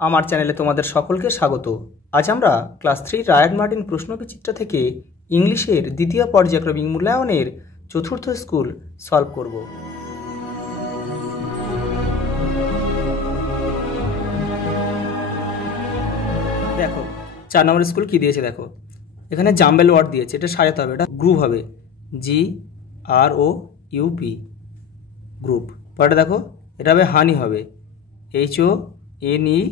আমার চ্যানেলে তোমাদের সকলকে স্বাগত। আজ আমরা ক্লাস 3 রায়ান মার্টিন প্রশ্নবিচিত্রা থেকে ইংলিশের দ্বিতীয় পর্যায়ক্রমিক মূল্যায়নের চতুর্থ স্কুল সলভ করব। দেখো 4 নম্বর স্কুল কি দিয়েছে দেখো, এখানে জাম্বেল ওয়ার্ড দিয়েছে, এটা সাজাতে হবে, এটা গ্রুপ হবে, GROUP গ্রুপ। পরেটা দেখো এটা হবে হানি হবে, HONEY।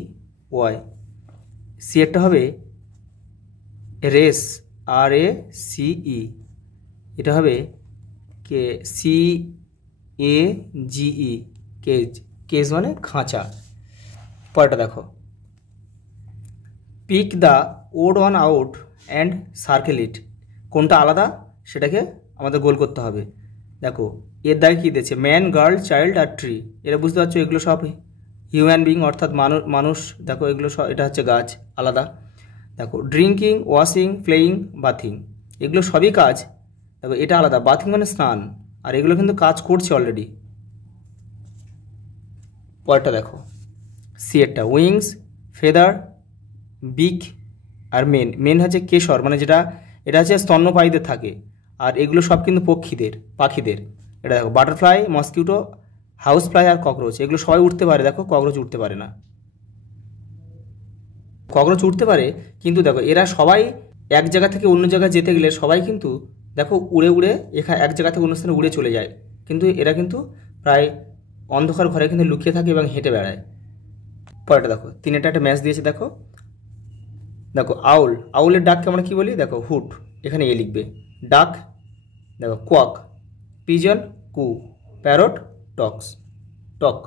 সি একটা হবে রেস, RACE, এটা হবে CAGE, কেজ, কেজ মানে খাঁচা। পরেটা দেখো pick the odd one out and circle it, কোনটা আলাদা সেটাকে আমাদের গোল করতে হবে। দেখো এর দাগে কী দিয়েছে, ম্যান, গার্ল, চাইল্ড আর ট্রি, এটা বুঝতে পারছো এগুলো সব হিউম্যান বিং অর্থাৎ মানুষ। দেখো এগুলো সব, এটা হচ্ছে গাছ আলাদা। দেখো ড্রিঙ্কিং, ওয়াশিং, প্লেয়িং, বাথিং, এগুলো সবই কাজ। দেখো এটা আলাদা, বাথিং মানে স্নান, আর এগুলো কিন্তু কাজ করছে অলরেডি। পরেরটা দেখো সি একটা উইংস, ফেদার, বিক আর মেন হচ্ছে কেশর, মানে যেটা এটা হচ্ছে স্তন্যপায়ীদের থাকে, আর এগুলো সব কিন্তু পাখিদের। এটা দেখো বাটারফ্লাই, মসকিউটো, হাউস ফ্লাই আর ককরোচ, এগুলো সবাই উঠতে পারে। দেখো ককরোচ উঠতে পারে না, ককরোচ উঠতে পারে কিন্তু দেখো এরা সবাই এক জায়গা থেকে অন্য জায়গায় যেতে গেলে সবাই কিন্তু দেখো উড়ে এক জায়গা থেকে অন্য স্থানে উড়ে চলে যায়, কিন্তু এরা কিন্তু প্রায় অন্ধকার ঘরে কিন্তু লুকিয়ে থাকে এবং হেঁটে বেড়ায়। পরেটা দেখো তিনটা একটা ম্যাচ দিয়েছে। দেখো আউলের ডাককে আমরা কী বলি, দেখো হুট, এখানে এ লিখবে। ডাক দেখো quack, pigeon coo, parrot talk.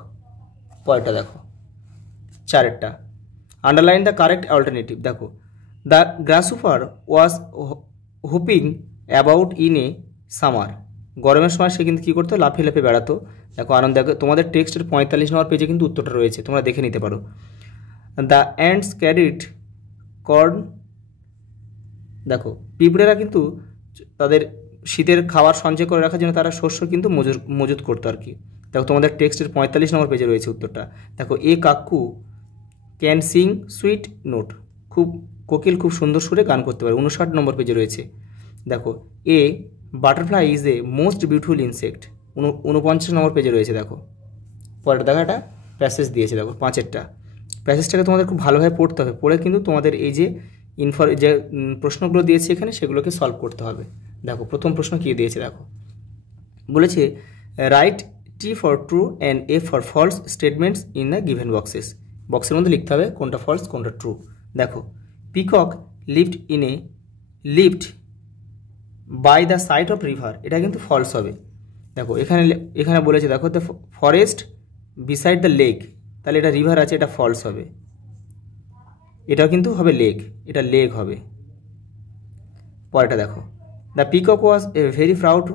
পরেরটা দেখো চারেরটা আন্ডারলাইন দ্য কারেক্ট অল্টারনেটিভ। দেখো the grasshopper was hopping about in a summer, গরমের সময় সে কিন্তু কী করতো, লাফিয়ে বেড়াতো। দেখো আনন্দ, দেখো তোমাদের টেক্সটের 45 নম্বর পেজে কিন্তু উত্তরটা রয়েছে, তোমরা দেখে নিতে পারো। দ্য অ্যান্ডস ক্যারিড কর্ন, দেখো পিঁপড়েরা কিন্তু তাদের শীতের খাবার সঞ্চয় করে রাখার জন্য তারা শস্য কিন্তু মজুত করতো আর কি। দেখো তোমাদের টেক্সটের 45 নম্বর পেজে রয়েছে উত্তরটা। দেখো এ কাকু ক্যান সিং সুইট নোট, কোকিল খুব সুন্দর সুরে গান করতে পারে, 59 নম্বর পেজে রয়েছে। দেখো এ butterfly is a most beautiful insect, 49 নম্বর পেজে রয়েছে। দেখো পরেরটা দেখো একটা প্যাসেজ দিয়েছে, দেখো পাঁচেরটা প্যাসেজটাকে তোমাদের খুব ভালোভাবে পড়তে হবে, পড়ে কিন্তু তোমাদের এই যে যে প্রশ্নগুলো দিয়েছে এখানে সেগুলোকে সলভ করতে হবে। দেখো প্রথম প্রশ্ন কী দিয়েছে, দেখো বলেছে write T for true and F for false statements in the given boxes, বক্সের মধ্যে লিখতে হবে কোনটা ফলস কোনটা ট্রু। দেখো peacock lived by the side of river, এটা কিন্তু ফলস হবে। দেখো এখানে বলেছে, দেখো the forest beside the lake, তাহলে এটা রিভার আছে, এটা ফলস হবে। এটাও কিন্তু হবে লেক, এটা লেক হবে। পরেরটা দেখো the peacock was a very proud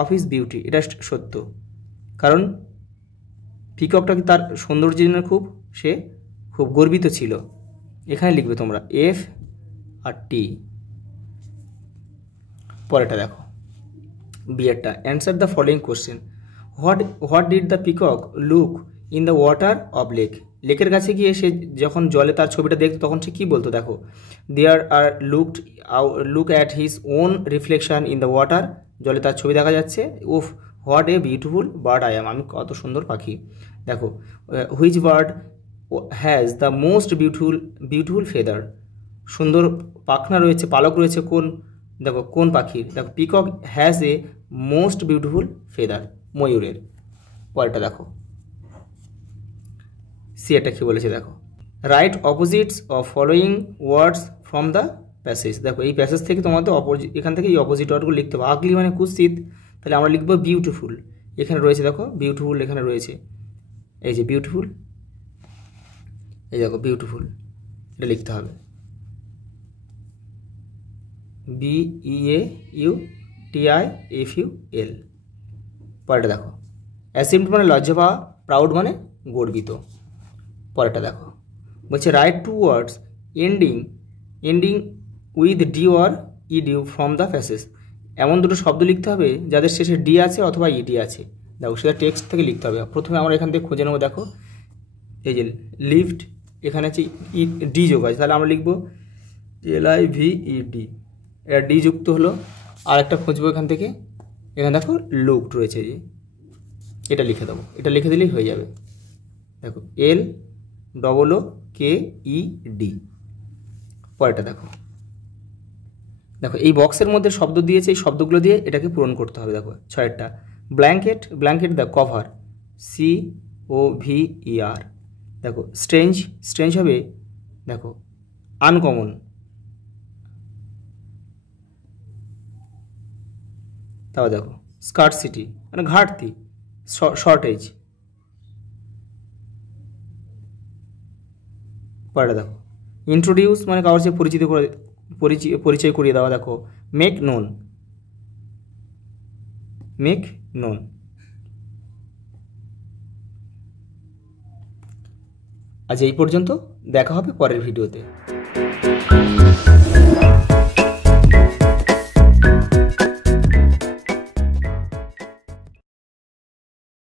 of his beauty, এটা সত্য, কারণ পিককটা তার সৌন্দর্যের জন্য সে খুব গর্বিত ছিল। এখানে লিখবে তোমরা F আর T। পরেরটা দেখো বিয়েরটা answer the following question, what did the peacock look in the water of lake, লেকের কাছে গিয়ে সে যখন জলে তার ছবিটা দেখতো তখন সে কী বলতো, দেখো there are look at his own reflection in the water, জলে তার ছবি দেখা যাচ্ছে। উফ what a beautiful bird I am, আমি কত সুন্দর পাখি। দেখো which bird has the most beautiful feather, সুন্দর পাখনা রয়েছে, পালক রয়েছে দেখো কোন পাখির, দেখো peacock has a most beautiful feather, ময়ূরের। পরেরটা দেখো সি এটা কী বলেছে, দেখো right opposites of following words from the passage. দেখো এই প্যাসেজ থেকে তোমাদের এখান থেকে এই অপোজিট ওয়ার্ডগুলো লিখতে হবে। আগলি মানে কুৎসিত, তাহলে আমরা লিখবো বিউটিফুল, এখানে রয়েছে দেখো বিউটিফুল, এখানে রয়েছে এই যে বিউটিফুল, এই দেখো বিউটিফুল, এটা লিখতে হবে BEAUTIFUL। পরেরটা দেখো অ্যাসিমড মানে লজ্জা পাওয়া, প্রাউড মানে গর্বিত। পরেরটা দেখো বলছে write two words ending with D or ED from the passage, এমন দুটো শব্দ লিখতে হবে যাদের শেষে ডি আছে অথবা ইডি আছে। দেখো সেটা টেক্সট থেকে লিখতে হবে। প্রথমে আমরা এখান থেকে খুঁজে নেবো, দেখো এই যে লিভড এখানে হচ্ছে ই ডি যোগ আছে, তাহলে আমরা লিখবো LIVED, এটা ডি যুক্ত হলো। আর একটা খুঁজবো এখান থেকে, এখানে দেখো লুকড রয়েছে, যে এটা লিখে দেবো, এটা লিখে দিলেই হয়ে যাবে। দেখো LOOKED। পরেরটা দেখো, দেখো এই বক্সের মধ্যে শব্দ দিয়েছে, এই শব্দগুলো দিয়ে এটাকে পূরণ করতে হবে। দেখো 6টা। ব্ল্যাঙ্কেট, ব্ল্যাঙ্কেট দেখো কভার, COVER। দেখো স্ট্রেঞ্জ, স্ট্রেঞ্জ হবে দেখো আনকমন। তাও দেখো স্কার্সিটি মানে ঘাটতি, শর্টেজ। পরেটা দেখো ইন্ট্রোডিউস মানে কারোর সাথে পরিচয় করিয়ে দেওয়া। দেখো মেক নোন, মেক নোন। আজ এই পর্যন্ত, দেখা হবে পরের ভিডিওতে।